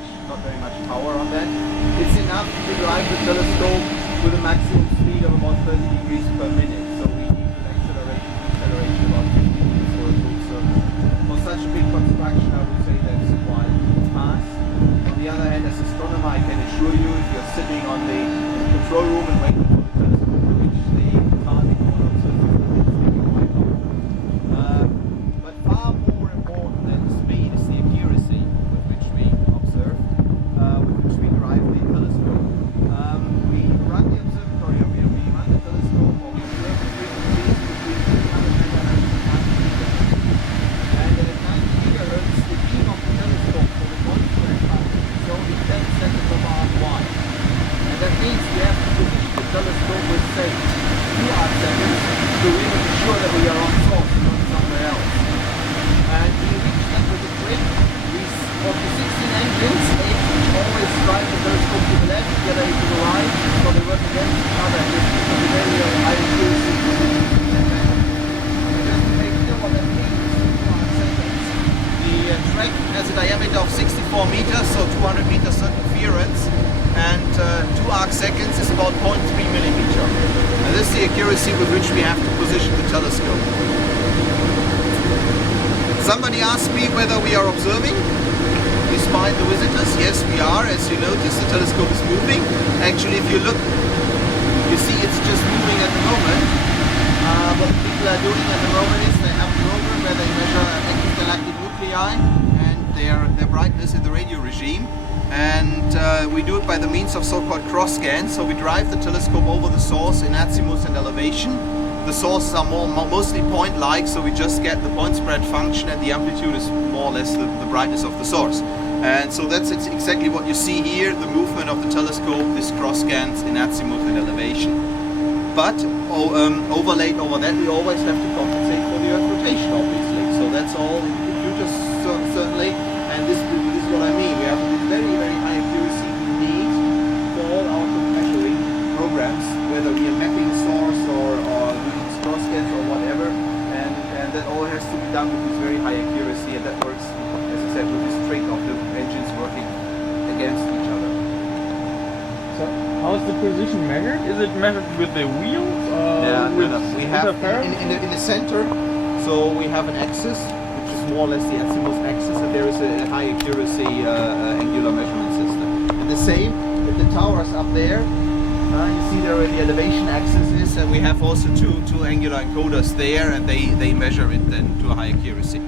not very much power on that. It's enough to drive the telescope with a maximum speed of about 30 degrees per minute. So we need an acceleration about 50 meters for a full circle. For such a big construction, I would say that's quite fast. On the other hand, as an astronomer, I can assure you, if you're sitting on the control room and waiting for the telescope to reach the target, you will observe it quite long. But far more important than the speed is the accuracy with which we observe, with which we drive the telescope. We run the observatory, or we run the telescope, or we observe the frequencies between 200 and 100 and at 90 gigahertz, the beam of the telescope for the point-square function is only 10 centimeters wide. And that means we have to position the telescope with, say, 2 arc seconds to really be sure that we are on source and not somewhere else. And we reach that with a trick. Of the 16 engines, 8 each always drive the telescope to the left, the other 8 to the right, so they work against each other. And this is a very high accuracy position. Just to make clear what that means, 2 arc seconds. The track has a diameter of 64 meters, so 200 meters circumference, and 2 arc seconds is about 0.3 millimeter. And this is the accuracy with which we have to position the telescope. Somebody asked me whether we are observing despite the visitors. Yes, we are. As you notice, the telescope is moving. Actually, if you look, you see it's just moving at the moment. What people are doing at the moment is they have a program where they measure extragalactic nuclei and their brightness in the radio regime. And we do it by the means of so-called cross scans. So we drive the telescope over the source in azimuth and elevation. The sources are mostly point-like, so we just get the point spread function, and the amplitude is more or less the brightness of the source. And so that's exactly what you see here. The movement of the telescope is cross scans in azimuth and elevation. But overlaid over that, we always have to compensate for the Earth rotation, obviously. So that's all in the computer, certainly. And this is what I mean. We have a very, very high accuracy we need for all our measuring programs, whether we are mapping source or doing cross scans or whatever. And that all has to be done with this very high accuracy, and that works, as I said, with this trick of the engines working against each other. So how is the position measured? Is it measured with the wheels? We have in the center, so we have an axis, which is more or less the azimuth axis, and there is a high accuracy angular measurement system. And the same with the towers up there. You see there where the elevation axis is, and we have also two angular encoders there, and they measure it then to a high accuracy.